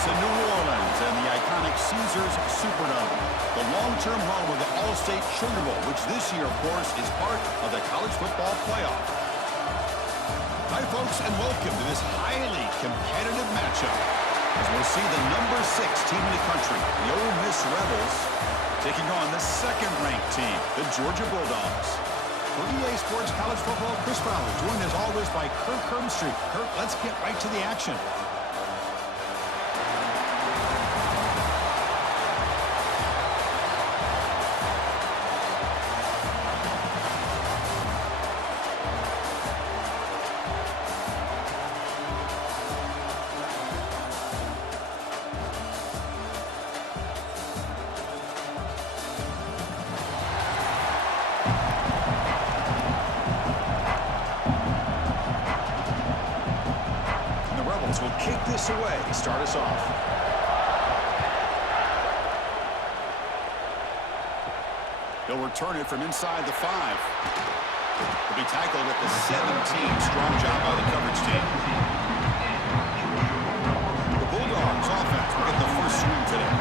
It's in New Orleans and the iconic Caesars Superdome, the long-term home of the All-State Sugar Bowl, which this year, of course, is part of the college football playoff. Hi, folks, and welcome to this highly competitive matchup as we'll see the number 6 team in the country, the Ole Miss Rebels, taking on the second-ranked team, the Georgia Bulldogs. For EA Sports College Football, Chris Fowler, joined as always by Kirk Hermstreet. Kirk, let's get right to the action. Will kick this away, start us off. He'll return it from inside the 5. He'll be tackled at the 17. Strong job by the coverage team. The Bulldogs offense will get the first swing today.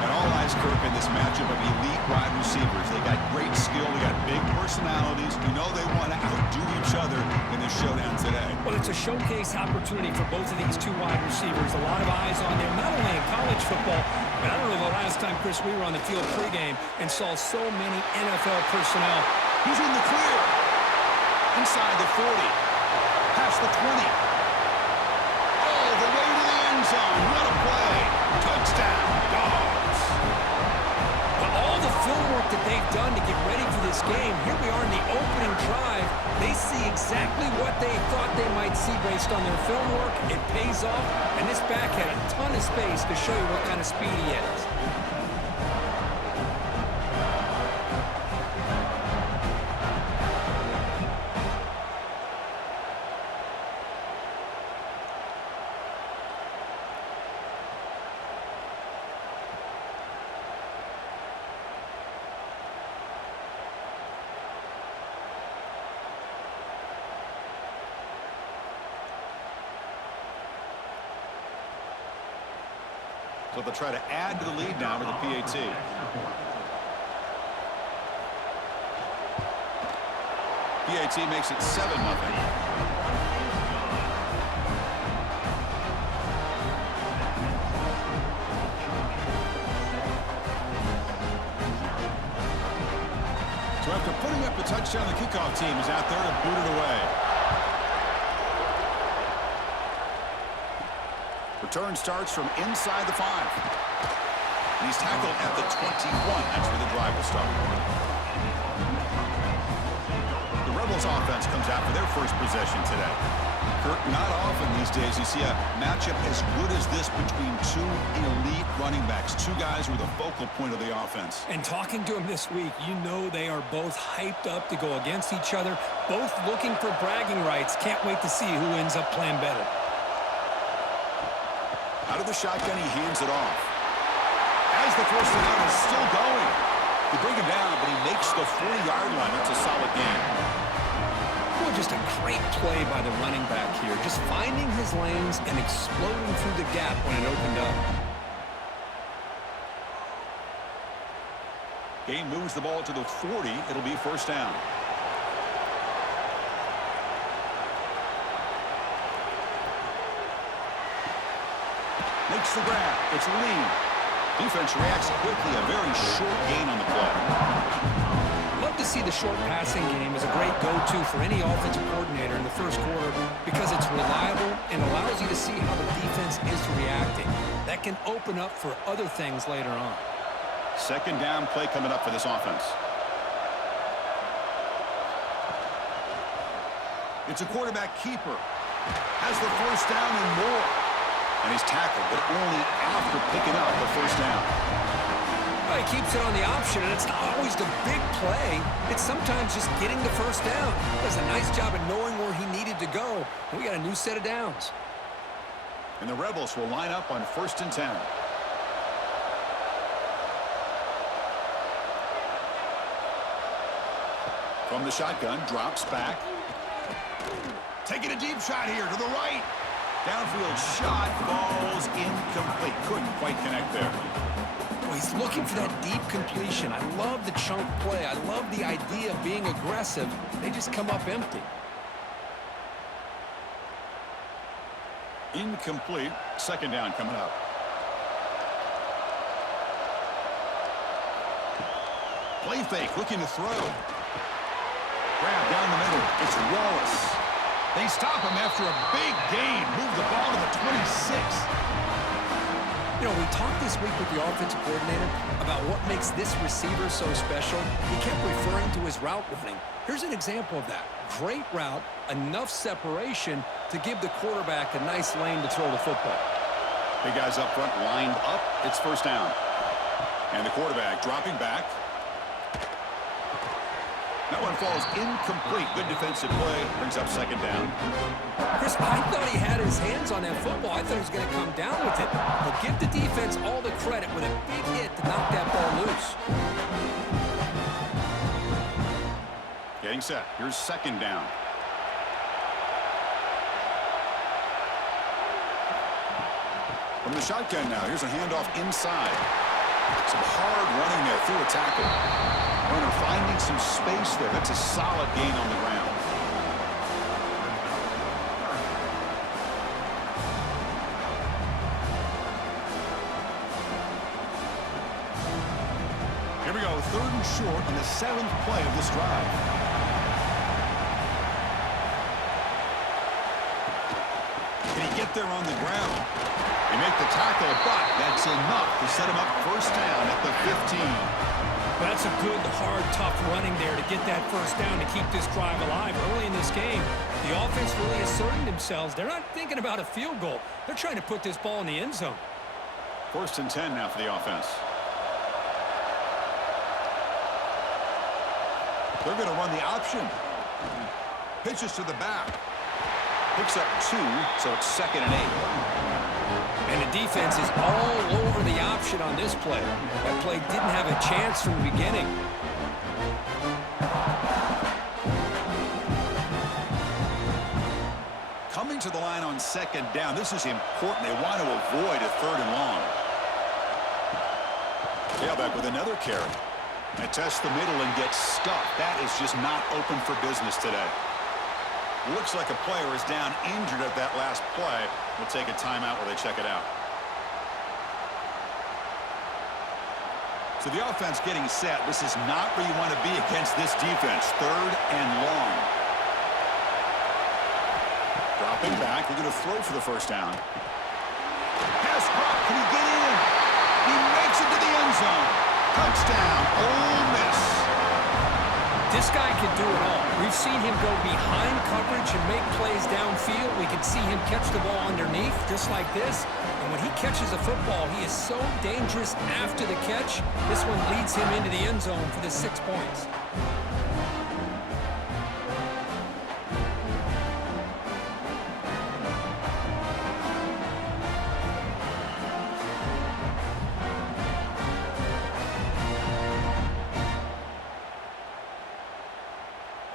And all eyes, Kirk, in this matchup of elite wide receivers. They got great skill, they got big personalities. You know they want to outdo each other in this showdown today. Well, it's a showcase opportunity for both of these two wide receivers. A lot of eyes on them, not only in college football, but I don't know the last time, Chris, we were on the field pregame and saw so many NFL personnel. He's in the clear. Inside the 40. Past the 20. All the way to the end zone. What a play. Touchdown, Dogs. But all the film work that they've done to get ready for this game, here we are in the opening drive. They see exactly what they thought they might see based on their film work. It pays off, and this back had a ton of space to show you what kind of speed he has. So they'll try to add to the lead now with the PAT. PAT makes it 7-0. So after putting up the touchdown, the kickoff team is out there to boot it away. Return starts from inside the 5. And he's tackled at the 21. That's where the drive will start. The Rebels offense comes out for their first possession today. Kirk, not often these days you see a matchup as good as this between two elite running backs, two guys who are the focal point of the offense. And talking to them this week, you know they are both hyped up to go against each other, both looking for bragging rights. Can't wait to see who ends up playing better. Out of the shotgun, he hands it off. As the first down is still going. They bring him down, but he makes the 40-yard line. It's a solid game. Well, just a great play by the running back here. Just finding his lanes and exploding through the gap when it opened up. Game moves the ball to the 40. It'll be first down. Makes the grab. It's lean. Defense reacts quickly. A very short gain on the play. Love to see the short passing game as a great go-to for any offensive coordinator in the first quarter because it's reliable and allows you to see how the defense is reacting. That can open up for other things later on. Second down play coming up for this offense. It's a quarterback keeper. Has the first down and more. And he's tackled, but only after picking up the first down. Well, he keeps it on the option, and it's not always the big play. It's sometimes just getting the first down. Does a nice job of knowing where he needed to go. And we got a new set of downs. And the Rebels will line up on 1st and 10. From the shotgun, drops back. Taking a deep shot here to the right. Downfield shot falls incomplete. Couldn't quite connect there. Well, he's looking for that deep completion. I love the chunk play. I love the idea of being aggressive. They just come up empty. Incomplete. Second down coming up. Play fake, looking to throw. Grab down the middle. It's Wallace. They stop him after a big gain. Move the ball to the 26. You know, we talked this week with the offensive coordinator about what makes this receiver so special. He kept referring to his route running. Here's an example of that. Great route, enough separation to give the quarterback a nice lane to throw the football. Big guys up front lined up. It's first down. And the quarterback dropping back. That one falls incomplete. Good defensive play. Brings up second down. Chris, I thought he had his hands on that football. I thought he was going to come down with it. But give the defense all the credit with a big hit to knock that ball loose. Getting set. Here's second down. From the shotgun now. Here's a handoff inside. Some hard running there through a tackle. Runner finding some space there. That's a solid gain on the ground. Here we go. Third and short on the 7th play of this drive. Can he get there on the ground? They make the tackle, but that's enough to set him up first down at the 15. That's a good, hard, tough running there to get that first down to keep this drive alive. Early in this game, the offense really asserting themselves. They're not thinking about a field goal. They're trying to put this ball in the end zone. First and 10 now for the offense. They're going to run the option. Pitches to the back. Picks up 2, so it's second and 8. And the defense is all over the option on this play. That play didn't have a chance from the beginning. Coming to the line on second down. This is important. They want to avoid a third and long. Tailback with another carry. And tests the middle and gets stuffed. That is just not open for business today. Looks like a player is down injured at that last play. We'll take a timeout while they check it out. So the offense getting set. This is not where you want to be against this defense. Third and long. Dropping back. We're going to throw for the first down. Pass caught. Can he get in? He makes it to the end zone. Touchdown. Ole Miss. This guy can do it all. We've seen him go behind coverage and make plays downfield. We can see him catch the ball underneath, just like this. And when he catches a football, he is so dangerous after the catch. This one leads him into the end zone for the 6 points.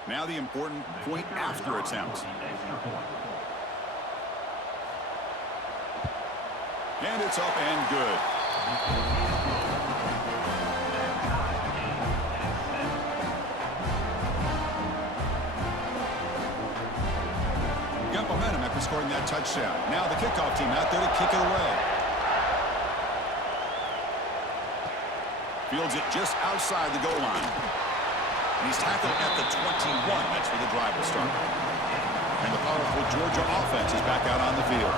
Now the important point after attempt. And it's up and good. Got momentum after scoring that touchdown. Now the kickoff team out there to kick it away. Fields it just outside the goal line. And he's tackled at the 21. That's where the drive will start. And the powerful Georgia offense is back out on the field.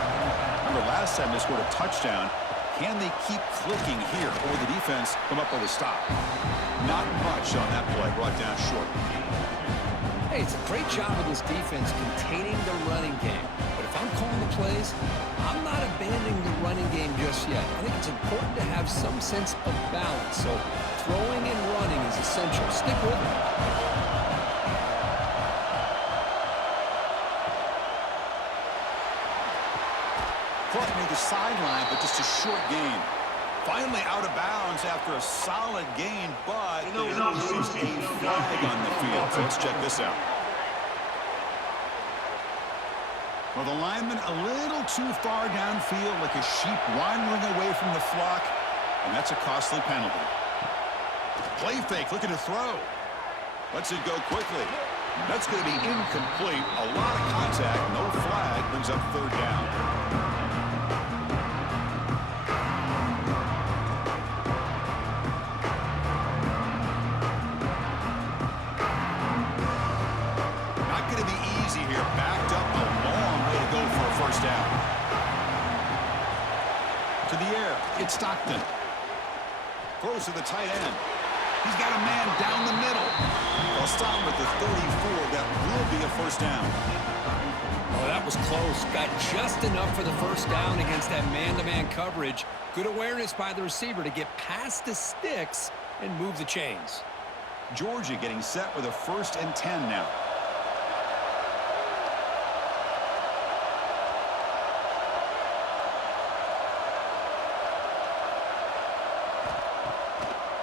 Remember, last time they scored a touchdown. Can they keep clicking here, or will the defense come up with a stop? Not much on that play, brought down short. Hey, it's a great job of this defense containing the running game. But if I'm calling the plays, I'm not abandoning the running game just yet. I think it's important to have some sense of balance. So throwing and running is essential. Stick with it. Caught near the sideline, but just a short gain. Finally out of bounds after a solid gain, but there is a flag on the field. So let's check this out. Well, the lineman a little too far downfield, like a sheep wandering away from the flock, and that's a costly penalty. Play fake, looking to throw. Lets it go quickly. That's going to be incomplete. A lot of contact, no flag, brings up third down. Not going to be easy here. Backed up a long way to go for a first down. To the air, it's Stockton. Throws to the tight end. He's got a man down the middle. They'll stop him at the 34. That will be a first down. Oh, that was close. Got just enough for the first down against that man-to-man coverage. Good awareness by the receiver to get past the sticks and move the chains. Georgia getting set with a 1st and 10 now.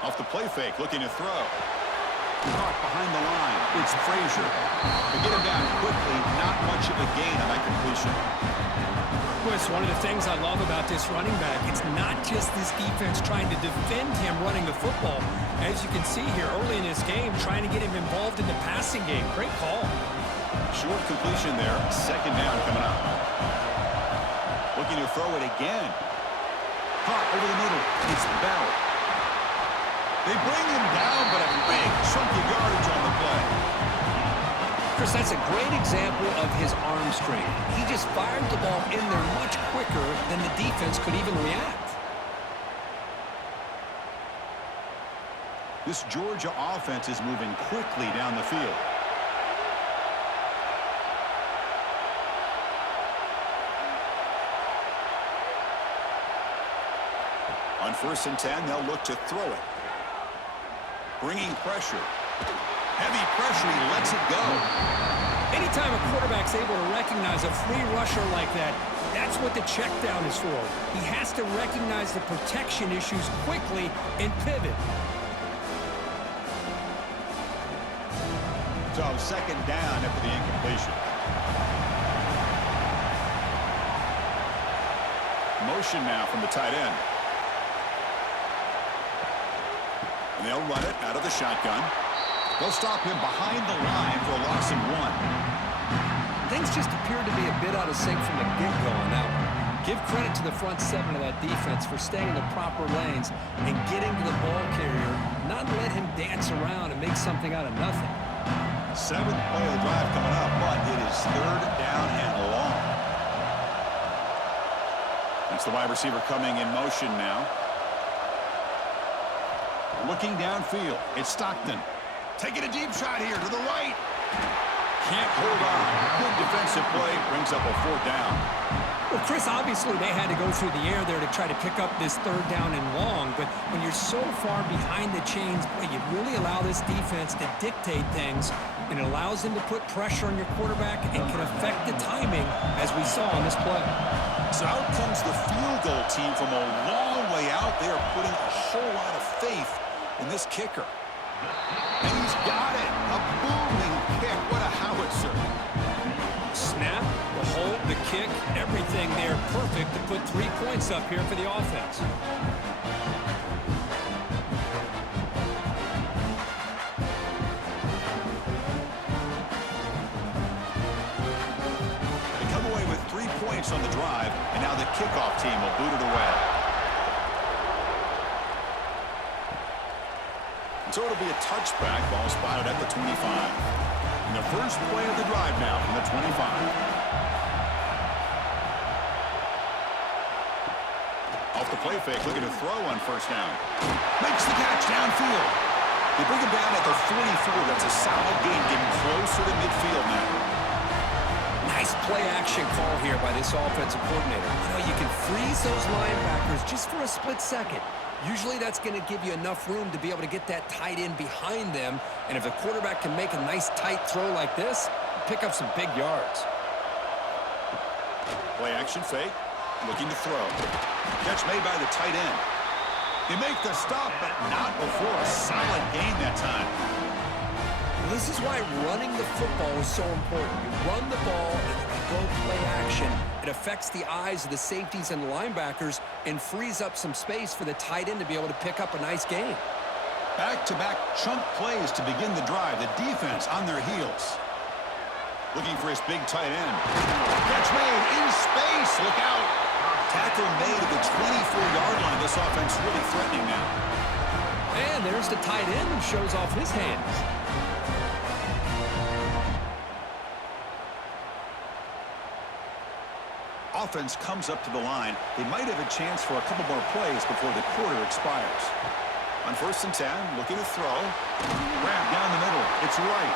Off the play fake, looking to throw. Caught behind the line. It's Frazier. They get him down quickly. Not much of a gain on that completion. Chris, one of the things I love about this running back, it's not just this defense trying to defend him running the football. As you can see here early in this game, trying to get him involved in the passing game. Great call. Short completion there. 2nd down coming up. Looking to throw it again. Caught over the middle. It's Bell. They bring him down, but a big chunk of yardage on the play. Chris, that's a great example of his arm strength. He just fired the ball in there much quicker than the defense could even react. This Georgia offense is moving quickly down the field. On 1st and 10, they'll look to throw it. Bringing pressure. Heavy pressure, he lets it go. Anytime a quarterback's able to recognize a free rusher like that, that's what the check down is for. He has to recognize the protection issues quickly and pivot. So 2nd down after the incompletion. Motion now from the tight end. And they'll run it out of the shotgun. They'll stop him behind the line for a loss of 1. Things just appeared to be a bit out of sync from the get-go on that one. Give credit to the front 7 of that defense for staying in the proper lanes and getting to the ball carrier, not let him dance around and make something out of nothing. 7th play of the drive coming up, but it is 3rd down and long. That's the wide receiver coming in motion now. Looking downfield, it's Stockton. Taking a deep shot here to the right. Can't hold on. Good defensive play, brings up a 4th down. Well, Chris, obviously they had to go through the air there to try to pick up this 3rd down and long, but when you're so far behind the chains, boy, you really allow this defense to dictate things, and it allows them to put pressure on your quarterback and can affect the timing, as we saw on this play. So out comes the field goal team from a long way out. They are putting a whole lot of faith in this kicker. And he's got it. A booming kick. What a howitzer. Snap, the hold, the kick, everything there perfect to put 3 points up here for the offense. They come away with 3 points on the drive, and now the kickoff team will boot it away. So it'll be a touchback, ball spotted at the 25. And the first play of the drive now from the 25. Off the play fake, looking to throw on 1st down. Makes the catch downfield. They bring him down at the 44. That's a solid gain, getting closer to midfield now. Nice play action call here by this offensive coordinator. You know, you can freeze those linebackers just for a split second. Usually that's going to give you enough room to be able to get that tight end behind them. And if the quarterback can make a nice tight throw like this, pick up some big yards. Play action fake, looking to throw. Catch made by the tight end. They make the stop, but not before a solid gain that time. This is why running the football is so important. You run the ball and then you go play action. It affects the eyes of the safeties and linebackers and frees up some space for the tight end to be able to pick up a nice gain. Back-to-back chunk plays to begin the drive. The defense on their heels. Looking for his big tight end. Catch made in space. Look out. Tackle made at the 24-yard line. This offense really threatening now. And there's the tight end who shows off his hands. Offense comes up to the line. They might have a chance for a couple more plays before the quarter expires. On 1st and 10, looking to throw. Wrap down the middle. It's right.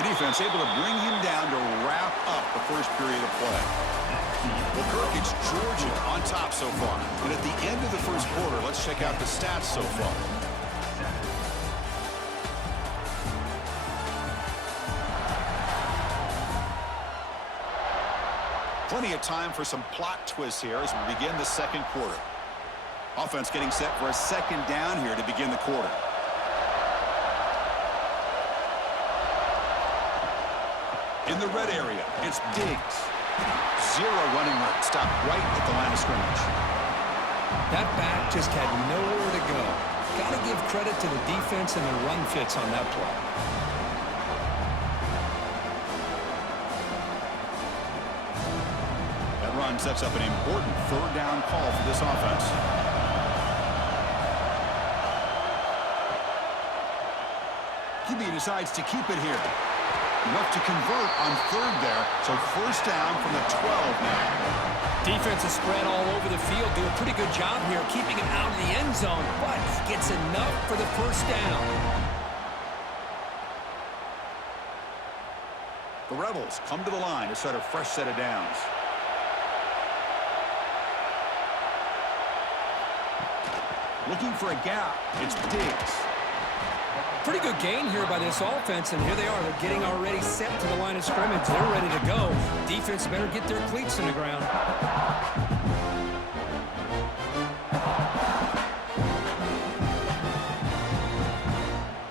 The defense able to bring him down to wrap up the first period of play. Well, Kirk, it's Georgia on top so far. And at the end of the first quarter, let's check out the stats so far. Plenty of time for some plot twists here as we begin the second quarter. Offense getting set for a second down here to begin the quarter. In the red area, it's Diggs. Zero running room. Stop right at the line of scrimmage. That back just had nowhere to go. Got to give credit to the defense and the run fits on that play. That run sets up an important third down call for this offense. QB decides to keep it here. Enough to convert on third there, so first down from the 12 now. Defense is spread all over the field, do a pretty good job here keeping him out of the end zone, but he gets enough for the first down. The Rebels come to the line to start a fresh set of downs. Looking for a gap, it's Diggs. Pretty good gain here by this offense, and here they are. They're getting already set to the line of scrimmage. They're ready to go. Defense better get their cleats in the ground.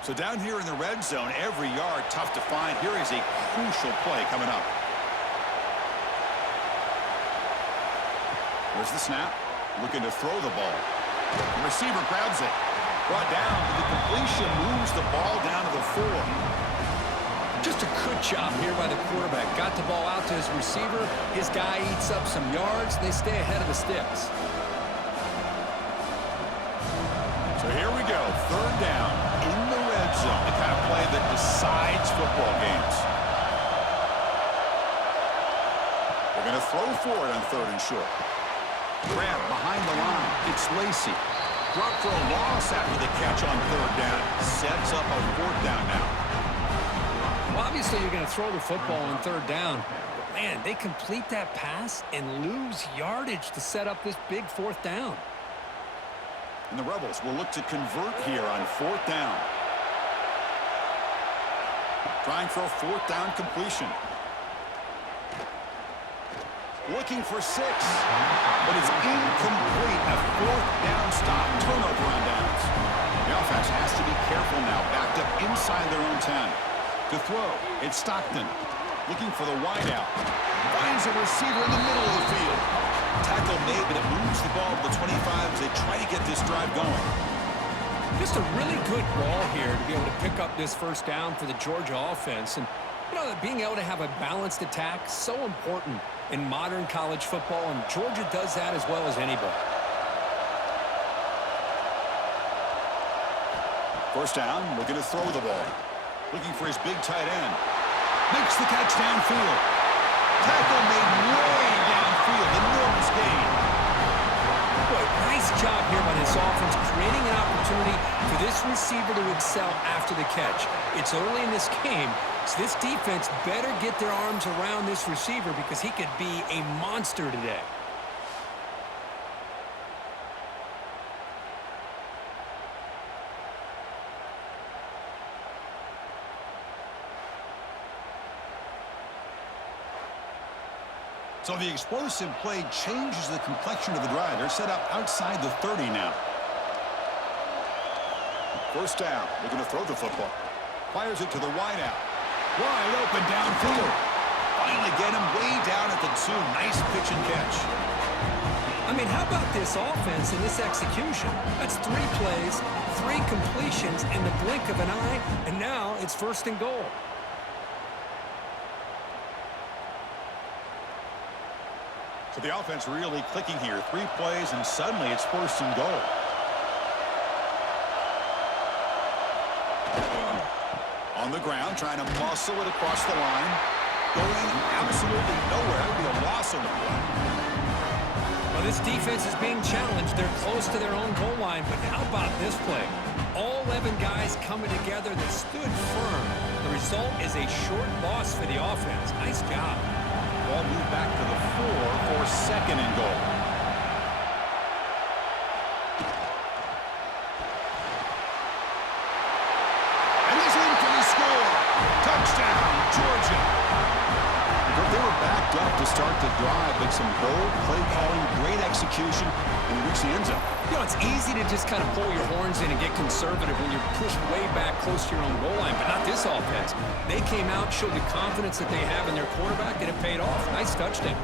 So down here in the red zone, every yard tough to find. Here is a crucial play coming up. There's the snap. Looking to throw the ball. The receiver grabs it. Brought down. The completion moves the ball down to the 4. Just a good job here by the quarterback. Got the ball out to his receiver. His guy eats up some yards. They stay ahead of the sticks. So here we go. Third down in the red zone. The kind of play that decides football games. They're going to throw for it on 3rd and short. Grab behind the line. It's Lacy. Drop for a loss after the catch on 3rd down. Sets up a 4th down now. Well, obviously you're going to throw the football on 3rd down. But, man, they complete that pass and lose yardage to set up this big 4th down. And the Rebels will look to convert here on 4th down. Trying for a 4th down completion. Looking for 6, but it's incomplete. A 4th down stop. Turnover on downs. The offense has to be careful now. Backed up inside their own 10. To throw, it's Stockton. Looking for the wideout. Finds a receiver in the middle of the field. Tackle made, but it moves the ball to the 25 as they try to get this drive going. Just a really good ball here to be able to pick up this first down for the Georgia offense. And, you know, being able to have a balanced attack, so important in modern college football, and Georgia does that as well as anybody. First down, looking to throw the ball. Looking for his big tight end. Makes the catch downfield. Tackle made way downfield. Enormous gain. Boy, nice job here by this offense, creating an opportunity for this receiver to excel after the catch. It's early in this game, so this defense better get their arms around this receiver because he could be a monster today. So the explosive play changes the complexion of the drive. They're set up outside the 30 now. First down. Looking to throw the football. Fires it to the wideout. Wide open downfield. Finally get him way down at the 2. Nice pitch and catch. I mean, how about this offense and this execution? That's 3 plays, 3 completions in the blink of an eye, and now it's 1st and goal. So the offense really clicking here. 3 plays, and suddenly it's 1st and goal. On the ground, trying to muscle it across the line. Going absolutely nowhere. It would be a loss on the play. Well, this defense is being challenged. They're close to their own goal line, but how about this play? All 11 guys coming together. They stood firm. The result is a short loss for the offense. Nice job. Ball moved back to the 4 for 2nd and goal. And he's in for the score. Touchdown, Georgia. They were backed up to start the drive, but some bold play calling, great execution, and reach the end zone. You know, it's easy to just kind of pull your horns in and get conservative when you're pushed way back close to your own goal line, but not this offense. They came out, showed the confidence that they have in their quarterback, and it paid off. Nice touchdown.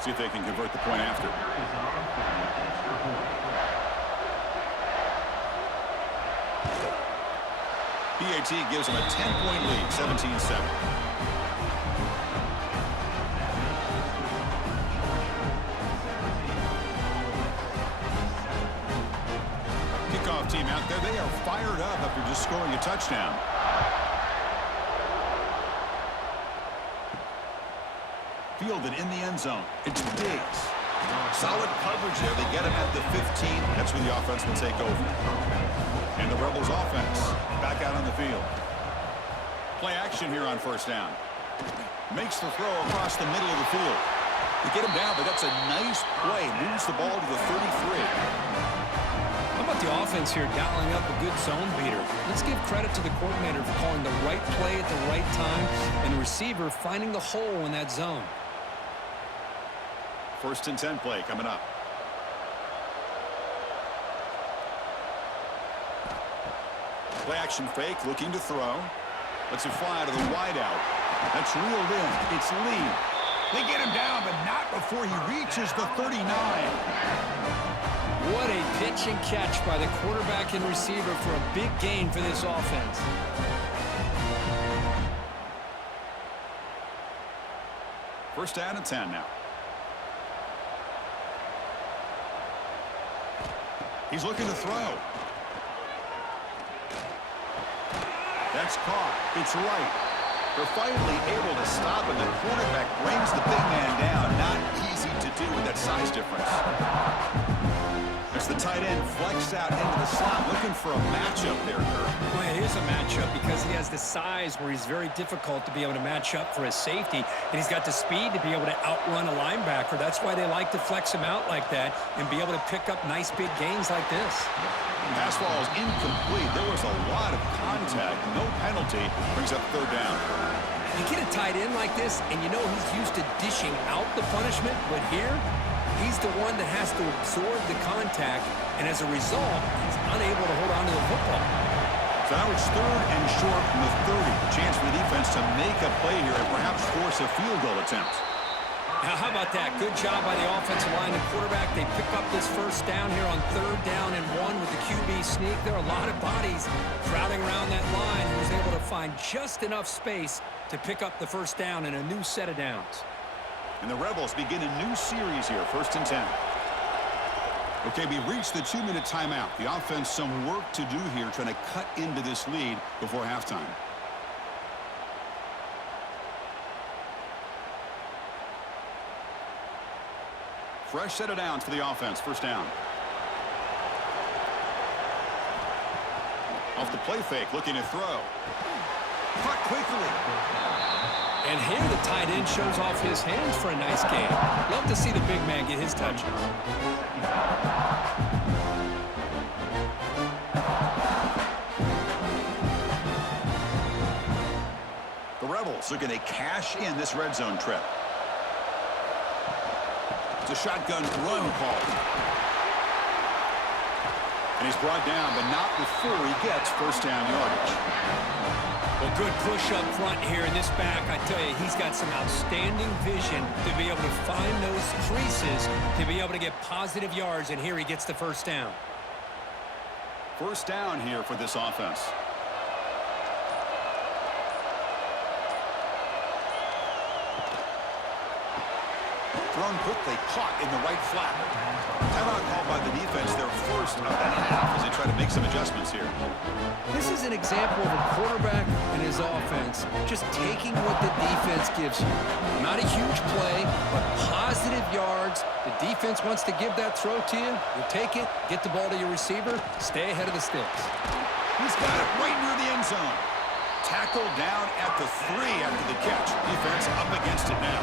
See if they can convert the point after. BAT gives them a 10-point lead, 17-7. Kickoff team out there. They are fired up after just scoring a touchdown. Fielded in the end zone. It's Diggs. Solid coverage there. They get him at the 15. That's where the offense will take over. And the Rebels offense back out on the field. Play action here on 1st down. Makes the throw across the middle of the field. They get him down, but that's a nice play. Moves the ball to the 33. How about the offense here dialing up a good zone beater? Let's give credit to the coordinator for calling the right play at the right time and the receiver finding the hole in that zone. 1st and 10 play coming up. Play action fake, looking to throw. Lets it fly to the wideout. That's reeled in. It's Lee. They get him down, but not before he reaches the 39. What a pitch and catch by the quarterback and receiver for a big gain for this offense. First down and 10 now. He's looking to throw. That's caught. It's right. They're finally able to stop, and the quarterback brings the big man down. Not easy to do with that size difference. As the tight end flexed out into the slot, looking for a matchup there, Kirk. Well, it is a matchup because he has the size where he's very difficult to be able to match up for his safety, and he's got the speed to be able to outrun a linebacker. That's why they like to flex him out like that and be able to pick up nice big gains like this. Pass ball is incomplete. There was a lot of contact. No penalty. Brings up 3rd down. You get a tight end like this, and you know he's used to dishing out the punishment, but here, he's the one that has to absorb the contact, and as a result, he's unable to hold on to the football. So now it's 3rd and short from the 30. Chance for the defense to make a play here and perhaps force a field goal attempt. Now, how about that? Good job by the offensive line and quarterback. They pick up this 1st down here on 3rd down and 1 with the QB sneak. There are a lot of bodies crowding around that line. He was able to find just enough space to pick up the 1st down and a new set of downs. And the Rebels begin a new series here, 1st and 10. Okay, we reached the 2-minute timeout. The offense some work to do here, trying to cut into this lead before halftime. Fresh set of downs for the offense. 1st down. Off the play fake, looking to throw. Caught quickly. And here the tight end shows off his hands for a nice gain. Love to see the big man get his touch. The Rebels looking to cash in this red zone trip. It's a shotgun run call. And he's brought down, but not before he gets first down yardage. Well, good push up front here in this back. I tell you, he's got some outstanding vision to be able to find those creases, to be able to get positive yards, and here he gets the first down. First down here for this offense. Thrown quickly, caught in the right flat. Timeout called by the defense, their first of the half as they try to make some adjustments here. This is an example of a quarterback and his offense just taking what the defense gives you. Not a huge play, but positive yards. The defense wants to give that throw to you. You take it, get the ball to your receiver, stay ahead of the sticks. He's got it right near the end zone. Tackled down at the 3 after the catch. Defense up against it now.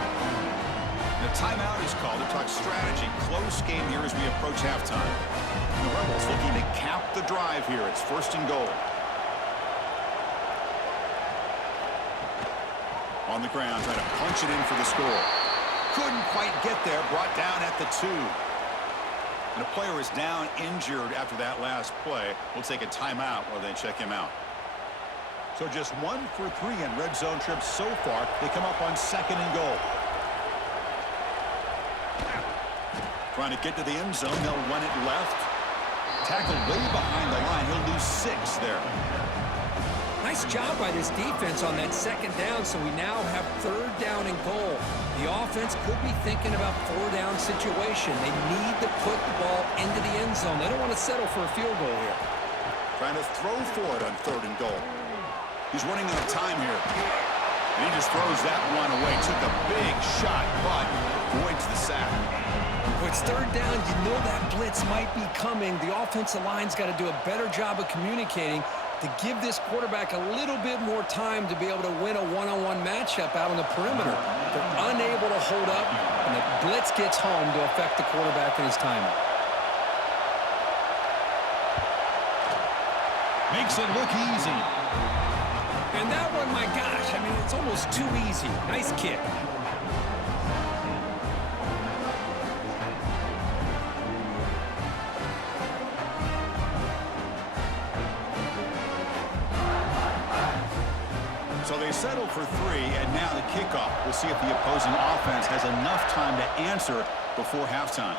The timeout is called to talk strategy. Close game here as we approach halftime. And the Rebels looking to cap the drive here. It's first and goal. On the ground, trying to punch it in for the score. Couldn't quite get there. Brought down at the 2. And a player is down injured after that last play. We'll take a timeout while they check him out. So just 1 for 3 in red zone trips so far. They come up on second and goal. Trying to get to the end zone. They'll run it left. Tackled way behind the line. He'll lose 6 there. Nice job by this defense on that second down, so we now have third down and goal. The offense could be thinking about 4-down situation. They need to put the ball into the end zone. They don't want to settle for a field goal here. Trying to throw for it on third and goal. He's running out of time here. And he just throws that one away. Took a big shot, but avoids the sack. When it's third down, you know that blitz might be coming. The offensive line's got to do a better job of communicating to give this quarterback a little bit more time to be able to win a one-on-one matchup out on the perimeter. They're unable to hold up, and the blitz gets home to affect the quarterback and his timing. Makes it look easy. And that one, my gosh, I mean, it's almost too easy. Nice kick. So they settle for 3, and now the kickoff. We'll see if the opposing offense has enough time to answer before halftime.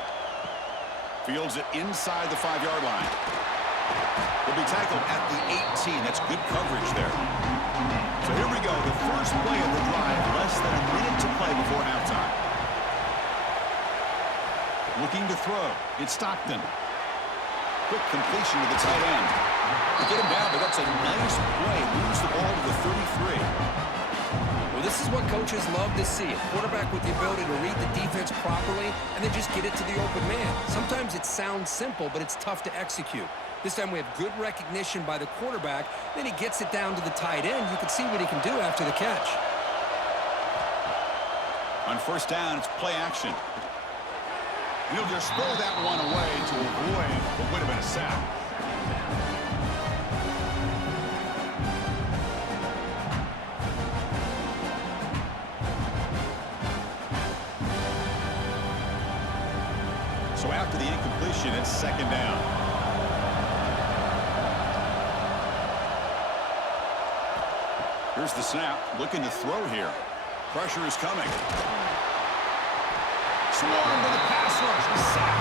Fields it inside the 5-yard line. Will be tackled at the 18. That's good coverage there. So here we go, the first play of the drive, less than a minute to play before halftime. Looking to throw. It's Stockton. Quick completion to the tight end. To get him down, but that's a nice play. Moves the ball to the 33. Well, this is what coaches love to see. A quarterback with the ability to read the defense properly and then just get it to the open man. Sometimes it sounds simple, but it's tough to execute. This time we have good recognition by the quarterback. Then he gets it down to the tight end. You can see what he can do after the catch. On first down, it's play action. He'll just throw that one away to avoid what would have been a sack. So after the incompletion, it's second down. Here's the snap. Looking to throw here. Pressure is coming. Swarm to the pass rush. Sack.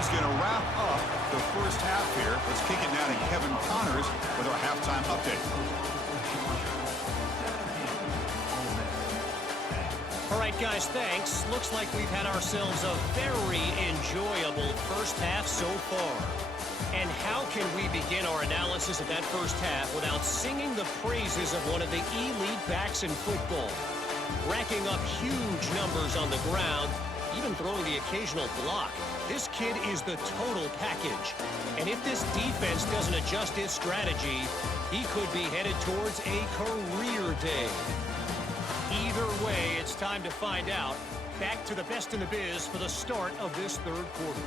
Is going to wrap up the first half here. Let's kick it now to Kevin Connors with our halftime update. All right, guys, thanks. Looks like we've had ourselves a very enjoyable first half so far. And how can we begin our analysis of that first half without singing the praises of one of the elite backs in football? Racking up huge numbers on the ground, even throwing the occasional block. This kid is the total package. And if this defense doesn't adjust his strategy, he could be headed towards a career day. Either way, it's time to find out. Back to the best in the biz for the start of this third quarter.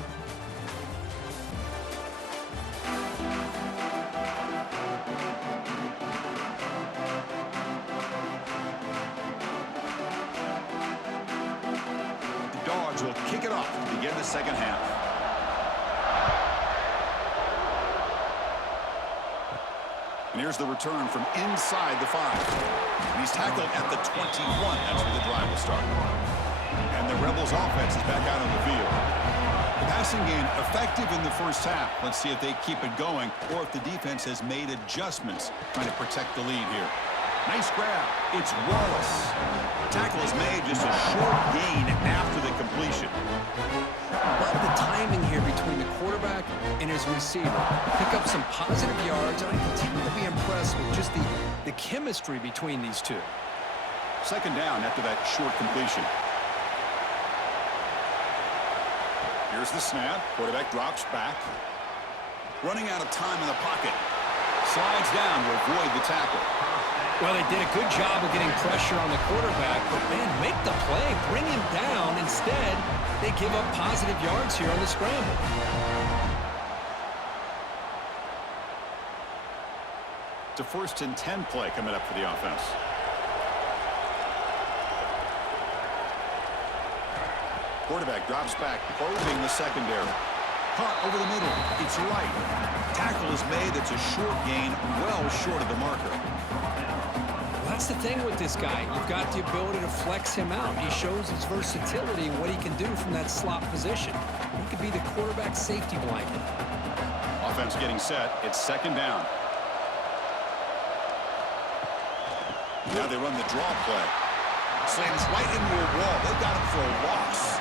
The Dogs will kick it off to begin the second half. And here's the return from inside the 5. And he's tackled at the 21. That's where the drive will start. And the Rebels offense is back out on the field. The passing game effective in the first half. Let's see if they keep it going or if the defense has made adjustments trying to protect the lead here. Nice grab. It's Wallace. Tackle is made, just a short gain after the completion. Love the timing here between the quarterback and his receiver. Pick up some positive yards, and I continue to be impressed with just the chemistry between these two. Second down after that short completion. Here's the snap. Quarterback drops back. Running out of time in the pocket. Slides down to avoid the tackle. Well, they did a good job of getting pressure on the quarterback, but, man, make the play, bring him down. Instead, they give up positive yards here on the scramble. It's a 1st and 10 play coming up for the offense. Quarterback drops back, probing the secondary. Caught over the middle. It's right. Tackle is made. It's a short gain, well short of the marker. That's the thing with this guy. You've got the ability to flex him out. He shows his versatility and what he can do from that slot position. He could be the quarterback safety blanket. Offense getting set. It's second down. Now they run the draw play. Slams right into a wall. They've got him for a loss.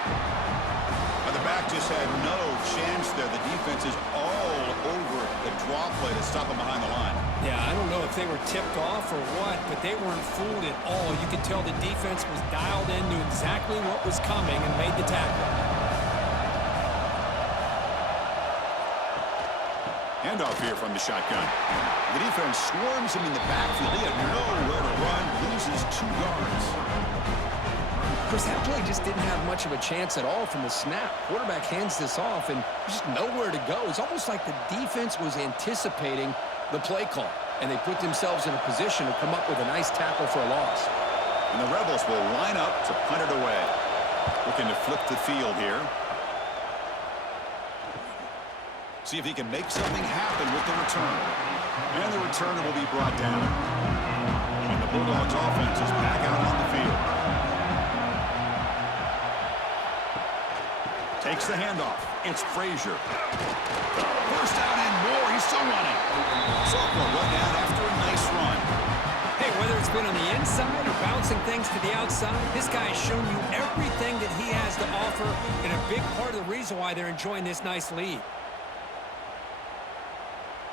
The back just had no chance there. The defense is all over the draw play to stop him behind the line. Yeah, I don't know if they were tipped off or what, but they weren't fooled at all. You could tell the defense was dialed in, knew exactly what was coming, and made the tackle. Handoff here from the shotgun. The defense swarms him in the backfield. He had nowhere to run, loses 2 yards. Chris, that play just didn't have much of a chance at all from the snap. Quarterback hands this off, and there's just nowhere to go. It's almost like the defense was anticipating the play call, and they put themselves in a position to come up with a nice tackle for a loss. And the Rebels will line up to punt it away. Looking to flip the field here. See if he can make something happen with the return. And the returner will be brought down. And the Bulldogs offense is back out on the field. Takes the handoff. It's Frazier. First down and more. He's still running. Sophomore run down after a nice run. Hey, whether it's been on the inside or bouncing things to the outside, this guy has shown you everything that he has to offer, and a big part of the reason why they're enjoying this nice lead.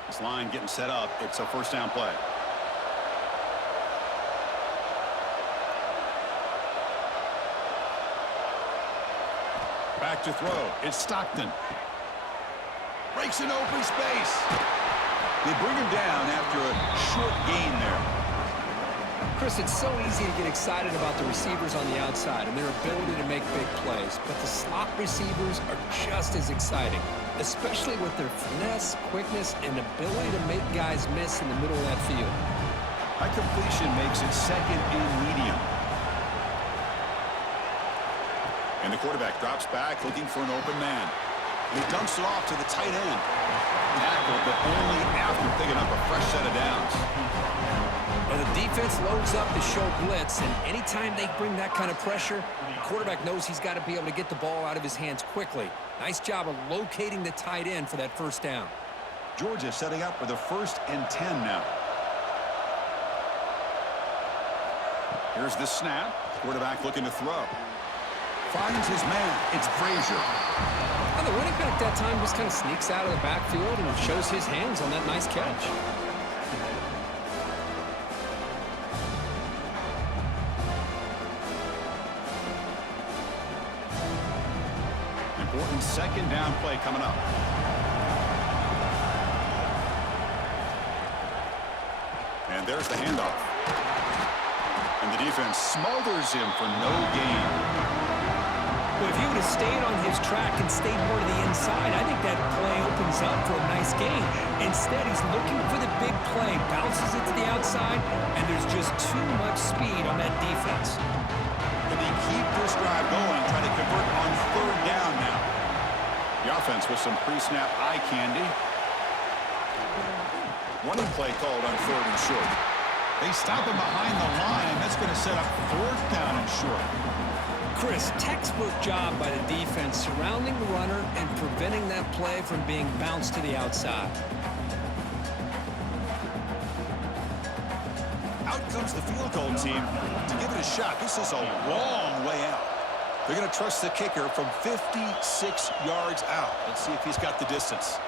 This line getting set up. It's a first down play. Back to throw. It's Stockton. Breaks an open space. They bring him down after a short gain there. Chris, it's so easy to get excited about the receivers on the outside and their ability to make big plays, but the slot receivers are just as exciting, especially with their finesse, quickness, and ability to make guys miss in the middle of that field. High completion makes it second and medium. And the quarterback drops back looking for an open man. And he dumps it off to the tight end. Tackled, but only after picking up a fresh set of downs. Well, the defense loads up to show blitz, and anytime they bring that kind of pressure, the quarterback knows he's got to be able to get the ball out of his hands quickly. Nice job of locating the tight end for that first down. Georgia setting up for the 1st and 10 now. Here's the snap. Quarterback looking to throw. Finds his man. It's Frazier. And the running back that time just kind of sneaks out of the backfield and shows his hands on that nice catch. Important second down play coming up. And there's the handoff. And the defense smothers him for no gain. Well, if he would have stayed on his track and stayed more to the inside, I think that play opens up for a nice gain. Instead, he's looking for the big play, bounces it to the outside, and there's just too much speed on that defense. Can he keep this drive going, trying to convert on third down now? The offense with some pre-snap eye candy. Running play called on third and short. They stop him behind the line. That's going to set up fourth down and short. Chris, textbook job by the defense surrounding the runner and preventing that play from being bounced to the outside. Out comes the field goal team to give it a shot. This is a long way out. They're going to trust the kicker from 56 yards out. Let's see if he's got the distance.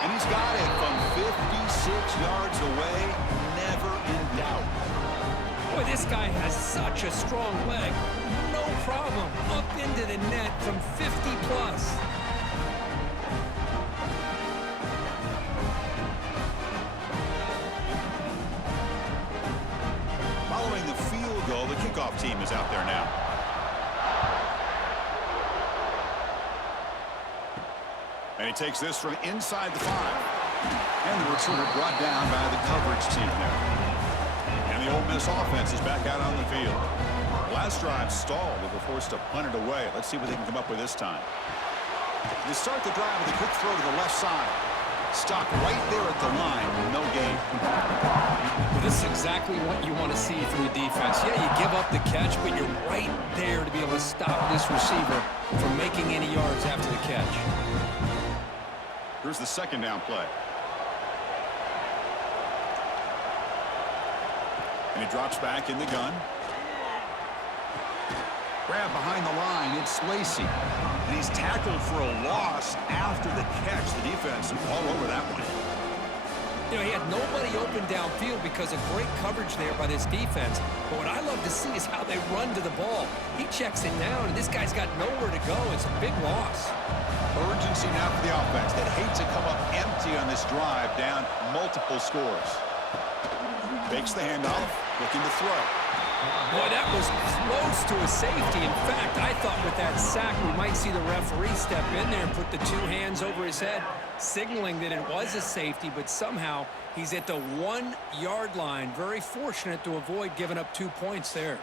And he's got it from 56 yards away. Never in doubt. Boy, this guy has such a strong leg. No problem. Up into the net from 50 plus. Following the field goal, the kickoff team is out there now. And he takes this from inside the 5. And the returner brought down by the coverage team there. And the Ole Miss offense is back out on the field. Last drive stalled. They were forced to punt it away. Let's see what they can come up with this time. They start the drive with a quick throw to the left side. Stopped right there at the line. No gain. Well, this is exactly what you want to see from the defense. Yeah, you give up the catch, but you're right there to be able to stop this receiver from making any yards after the catch. Here's the second down play. And he drops back in the gun. Grab behind the line. It's Lacey. And he's tackled for a loss after the catch. The defense all over that one. You know, he had nobody open downfield because of great coverage there by this defense. But what I love to see is how they run to the ball. He checks it down, and this guy's got nowhere to go. It's a big loss. Urgency now for the offense. They'd hate to come up empty on this drive, down multiple scores. Fakes the handoff, looking to throw. Boy, that was close to a safety. In fact, I thought with that sack we might see the referee step in there and put the 2 hands over his head, signaling that it was a safety, but somehow he's at the 1-yard line. Very fortunate to avoid giving up 2 points there.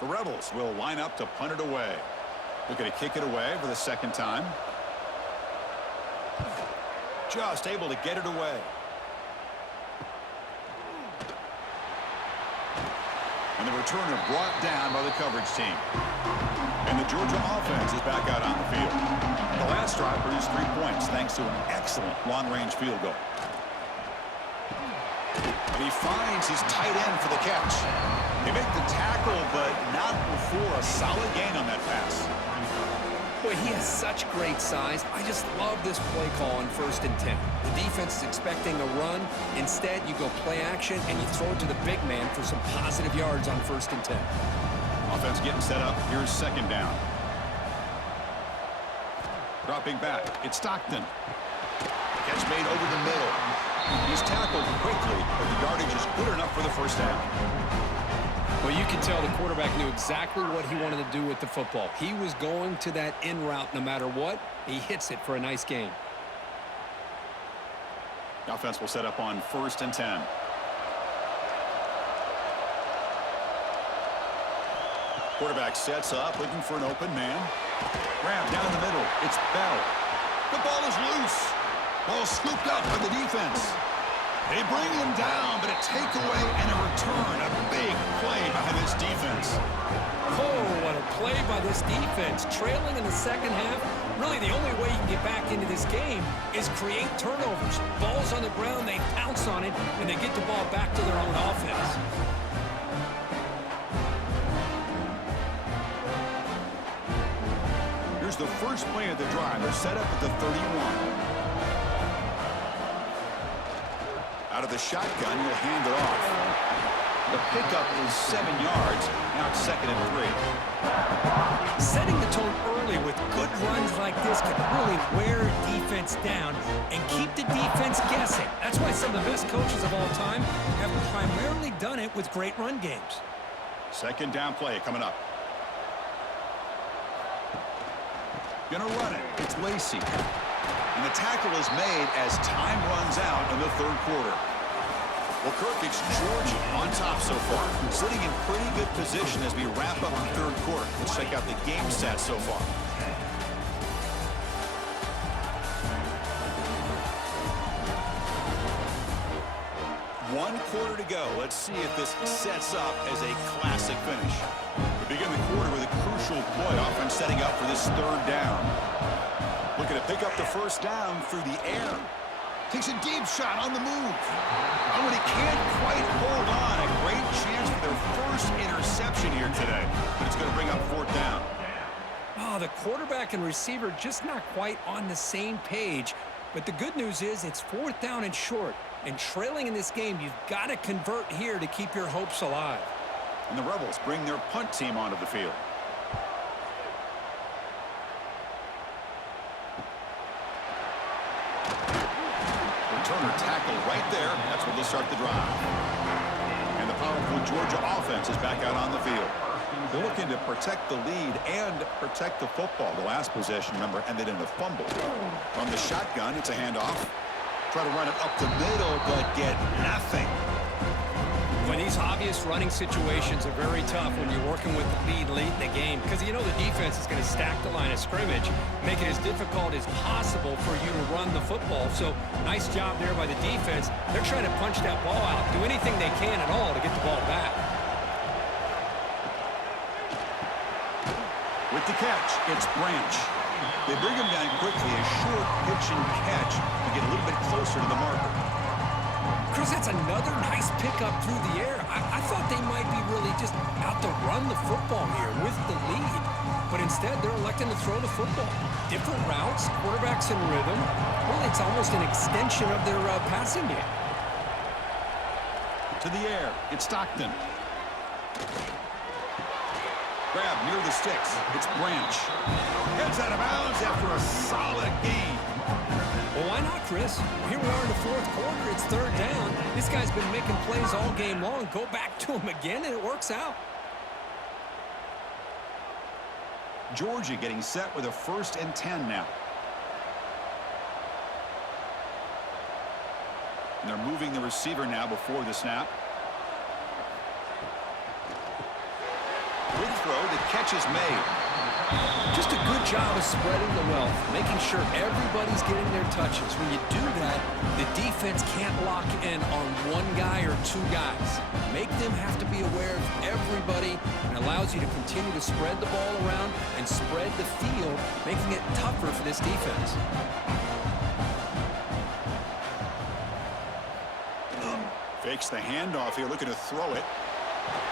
The Rebels will line up to punt it away. Looking to kick it away for the second time. Just able to get it away. And the returner brought down by the coverage team. And the Georgia offense is back out on the field. The last drive produced 3 points thanks to an excellent long-range field goal. And he finds his tight end for the catch. They make the tackle, but not before a solid gain on that pass. Boy, he has such great size. I just love this play call on 1st and 10. The defense is expecting a run. Instead, you go play action, and you throw it to the big man for some positive yards on 1st and 10. Offense getting set up. Here's second down. Dropping back. It's Stockton. Catch made over the middle. He's tackled quickly, but the yardage is good enough for the first down. Well, you can tell the quarterback knew exactly what he wanted to do with the football. He was going to that in route no matter what. He hits it for a nice gain. The offense will set up on 1st and 10. Quarterback sets up, looking for an open man. Grab down the middle. It's Bell. The ball is loose. Ball scooped up by the defense. They bring him down, but a takeaway and a return. A big play by this defense. Oh, what a play by this defense. Trailing in the second half. Really, the only way you can get back into this game is create turnovers. Ball's on the ground, they pounce on it, and they get the ball back to their own offense. Here's the first play of the drive. They're set up at the 31. Out of the shotgun, he'll hand it off. The pickup is 7 yards. Now it's 2nd and 3. Setting the tone early with good runs like this can really wear a defense down and keep the defense guessing. That's why some of the best coaches of all time have primarily done it with great run games. 2nd down play coming up. Gonna run it. It's Lacey. And the tackle is made as time runs out in the 3rd quarter. Well, Kirk, it's Georgia on top so far. Sitting in pretty good position as we wrap up the 3rd quarter. Let's check out the game stats so far. One quarter to go. Let's see if this sets up as a classic finish. We begin the quarter with a crucial play. Offense setting up for this 3rd down. Looking to pick up the 1st down through the air. Takes a deep shot on the move. Oh, and he can't quite hold on. A great chance for their 1st interception here today. But it's going to bring up 4th down. Oh, the quarterback and receiver just not quite on the same page. But the good news is it's 4th down and short. And trailing in this game, you've got to convert here to keep your hopes alive. And the Rebels bring their punt team onto the field. Returner tackle right there. That's where they'll start the drive. And the powerful Georgia offense is back out on the field. They're looking to protect the lead and protect the football. The last possession, remember, ended in a fumble. From the shotgun, it's a handoff. Try to run it up the middle, but get nothing. When these obvious running situations are very tough when you're working with the lead late in the game, because you know the defense is going to stack the line of scrimmage, make it as difficult as possible for you to run the football. So nice job there by the defense. They're trying to punch that ball out, do anything they can at all to get the ball back. With the catch, it's Branch. They bring him down quickly, a short pitch and catch to get a little bit closer to the marker. Chris, that's another nice pickup through the air. I thought they might be really just out to run the football here with the lead. But instead, they're electing to throw the football. Different routes, quarterbacks in rhythm. Really, it's almost an extension of their passing game. To the air, it's Stockton. Grab near the sticks. It's Branch. Heads out of bounds after a solid gain. Well, why not, Chris? Here we are in the 4th quarter. It's 3rd down. This guy's been making plays all game long. Go back to him again, and it works out. Georgia getting set with a 1st and 10 now. And they're moving the receiver now before the snap. Quick throw, the catch is made. Just a good job of spreading the wealth, making sure everybody's getting their touches. When you do that, the defense can't lock in on one guy or 2 guys. Make them have to be aware of everybody, and allows you to continue to spread the ball around and spread the field, making it tougher for this defense. Fakes the handoff here, looking to throw it.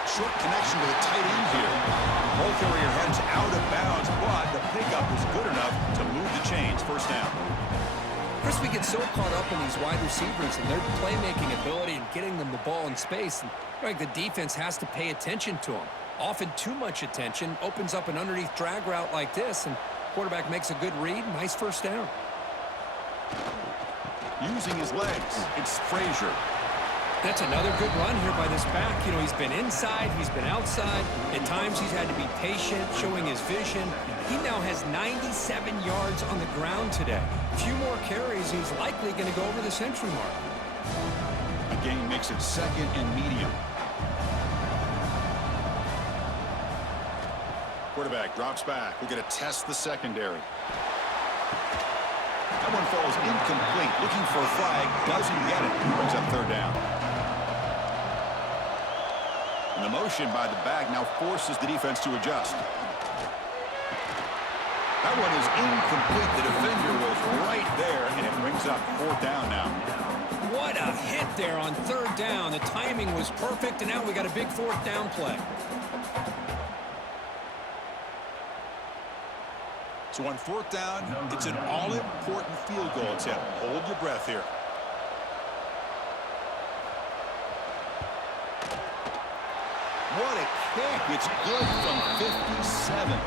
Short connection to the tight end here. Ball carrier heads out of bounds, but the pickup is good enough to move the chains. 1st down. Chris, we get so caught up in these wide receivers and their playmaking ability and getting them the ball in space. And like the defense has to pay attention to them. Often too much attention opens up an underneath drag route like this, and quarterback makes a good read. Nice 1st down. Using his legs, it's Frazier. That's another good run here by this back. You know, he's been inside, he's been outside. At times, he's had to be patient, showing his vision. He now has 97 yards on the ground today. A few more carries, he's likely going to go over the century mark. The game makes it 2nd and medium. Quarterback drops back. We're going to test the secondary. That one falls incomplete. Looking for a flag. Doesn't get it. Brings up 3rd down. And the motion by the back now forces the defense to adjust. That one is incomplete. The defender was right there, and it brings up 4th down now. What a hit there on 3rd down. The timing was perfect, and now we got a big 4th down play. So on 4th down, it's an all-important field goal attempt. Hold your breath here. What a kick. It's good from 57.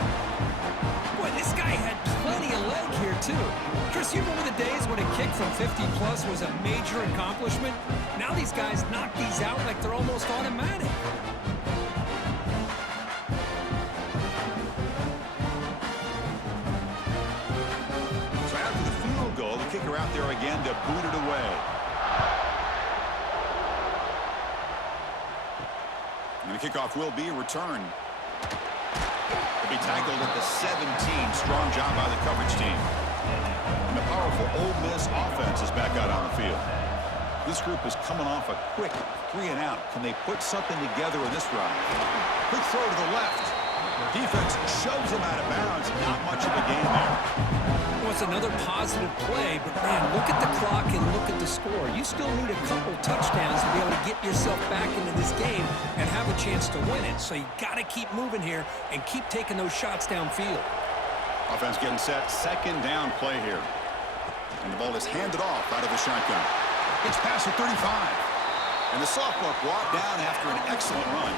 Boy, this guy had plenty of leg here, too. Chris, you remember the days when a kick from 50-plus was a major accomplishment? Now these guys knock these out like they're almost automatic. So after the field goal, the kicker out there again to boot it away. And the kickoff will be returned. Be tackled at the 17. Strong job by the coverage team. And the powerful Ole Miss offense is back out on the field. This group is coming off a quick 3-and-out. Can they put something together in this drive? Quick throw to the left. Defense shoves him out of bounds. Not much of a gain there. Well, it's another positive play, but man, look at the clock and look at the score. You still need a couple touchdowns to be able to get yourself back into this game and have a chance to win it. So you got to keep moving here and keep taking those shots downfield. Offense getting set. Second down play here. And the ball is handed off out of the shotgun. It's past the 35. And the sophomore brought down after an excellent run.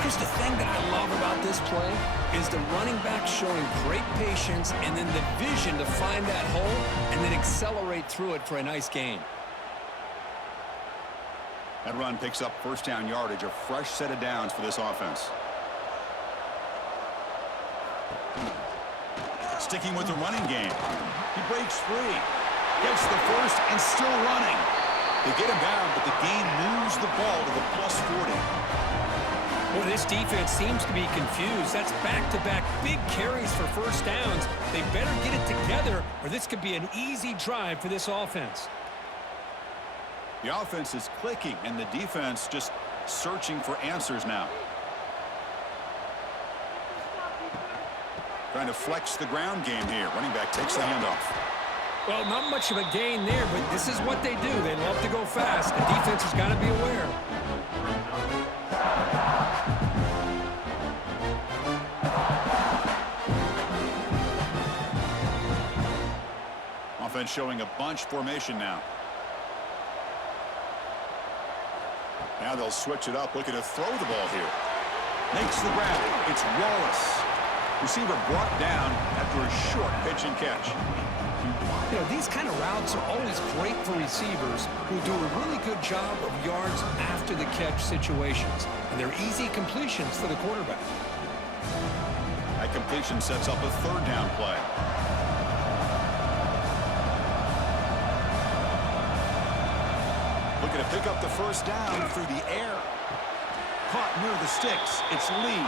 Chris, the thing that I love about this play is the running back showing great patience and then the vision to find that hole and then accelerate through it for a nice gain. That run picks up first down yardage, a fresh set of downs for this offense. Sticking with the running game. He breaks free. Gets the first and still running. They get him down, but the game moves the ball to the plus 40. Well, this defense seems to be confused. That's back-to-back big carries for first downs. They better get it together, or this could be an easy drive for this offense. The offense is clicking, and the defense just searching for answers now. Trying to flex the ground game here. Running back takes the handoff. Well, not much of a gain there, but this is what they do. They love to go fast. The defense has got to be aware. Offense showing a bunch formation now. Now they'll switch it up, looking to throw the ball here. Makes the grab. It's Wallace. Receiver brought down after a short pitch and catch. You know, these kind of routes are always great for receivers who do a really good job of yards after the catch situations. And they're easy completions for the quarterback. That completion sets up a third down play. Looking to pick up the first down through the air. Caught near the sticks. It's Lee.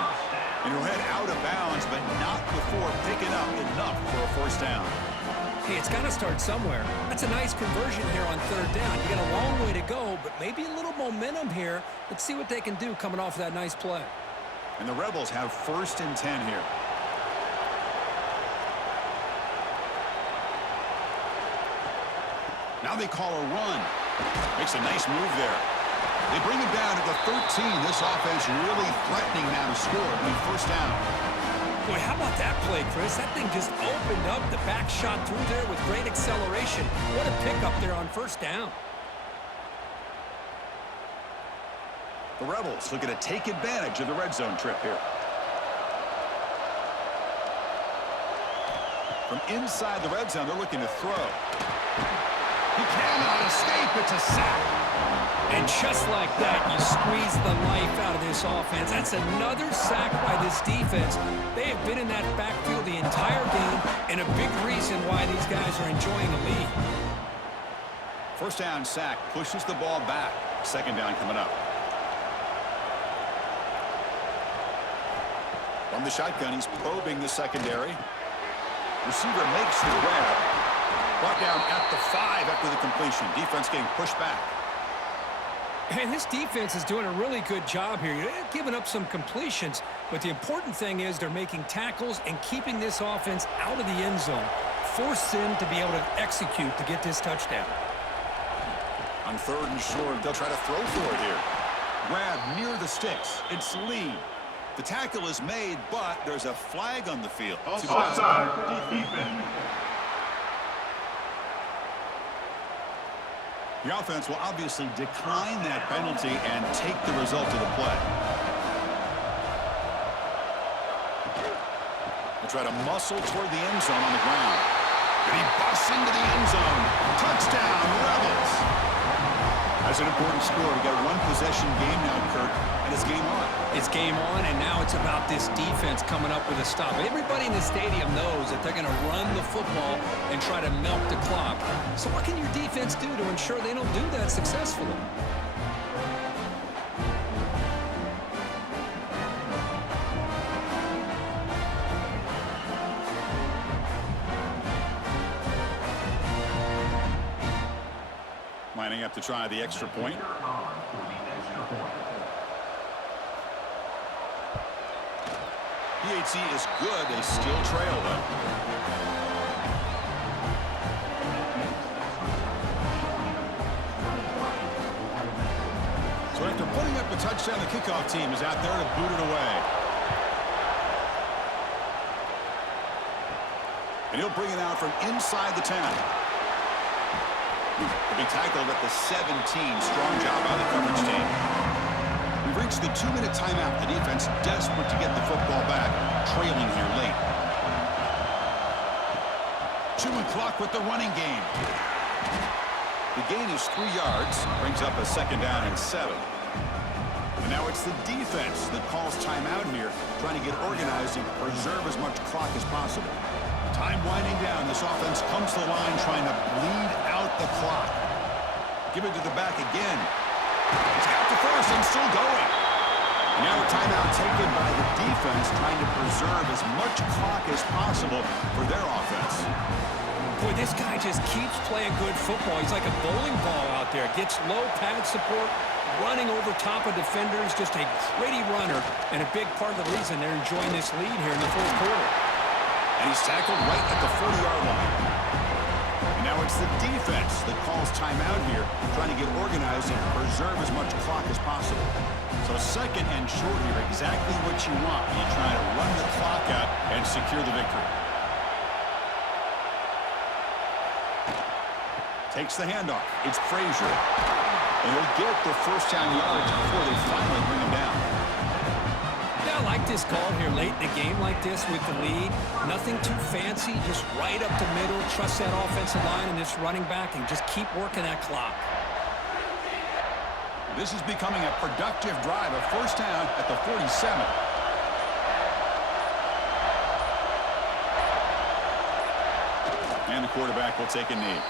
And he'll head out of bounds, but not before picking up enough for a first down. Hey, it's got to start somewhere. That's a nice conversion here on third down. You got a long way to go, but maybe a little momentum here. Let's see what they can do coming off of that nice play. And the Rebels have 1st and 10 here. Now they call a run. Makes a nice move there. They bring him down at the 13. This offense really threatening now to score on first down. Boy, how about that play, Chris? That thing just opened up. The back shot through there with great acceleration. What a pickup there on first down. The Rebels looking to take advantage of the red zone trip here. From inside the red zone, they're looking to throw. He cannot escape. It's a sack. And just like that, you squeeze the life out of this offense. That's another sack by this defense. They have been in that backfield the entire game, and a big reason why these guys are enjoying the lead. First down sack pushes the ball back. Second down coming up. From the shotgun, he's probing the secondary. Receiver makes the grab. Brought down at the 5 after the completion. Defense getting pushed back. And this defense is doing a really good job here. They're giving up some completions, but the important thing is they're making tackles and keeping this offense out of the end zone. Force them to be able to execute to get this touchdown. On 3rd and short, they'll try to throw for it here. Grab near the sticks. It's Lee. The tackle is made, but there's a flag on the field. Offside, defense. The offense will obviously decline that penalty and take the result of the play. try to muscle toward the end zone on the ground. And he busts into the end zone. Touchdown, Rebels. That's an important score. We got a one-possession game now, Kirk, and it's game on. It's game on, and now it's about this defense coming up with a stop. Everybody in the stadium knows that they're going to run the football and try to milk the clock. So what can your defense do to ensure they don't do that successfully? Lining up to try the extra point. PHC is good. They still trail, though. So after putting up a touchdown, the kickoff team is out there to boot it away. And he'll bring it out from inside the 10. He'll be tackled at the 17. Strong job by the coverage team. We've reached the 2-minute timeout. The defense desperate to get the football back, trailing here late. Chewing clock with the running game. The gain is 3 yards, brings up a 2nd down and 7. And now it's the defense that calls timeout here, trying to get organized and preserve as much clock as possible. Time winding down. This offense comes to the line trying to bleed out the clock. Give it to the back again. He's got the first and still going. And now a timeout taken by the defense trying to preserve as much clock as possible for their offense. Boy, this guy just keeps playing good football. He's like a bowling ball out there. Gets low pad support, running over top of defenders. Just a gritty runner, and a big part of the reason they're enjoying this lead here in the fourth quarter. And he's tackled right at the 40-yard line. And now it's the defense that calls timeout here, trying to get organized and preserve as much clock as possible. So 2nd and short here, exactly what you want when you try to run the clock out and secure the victory. Takes the handoff. It's Frazier. And he'll get the first down yards before they finally bring him down. I like this call here late in the game like this with the lead. Nothing too fancy, just right up the middle. Trust that offensive line and this running back and just keep working that clock. This is becoming a productive drive, a first down at the 47. And the quarterback will take a knee.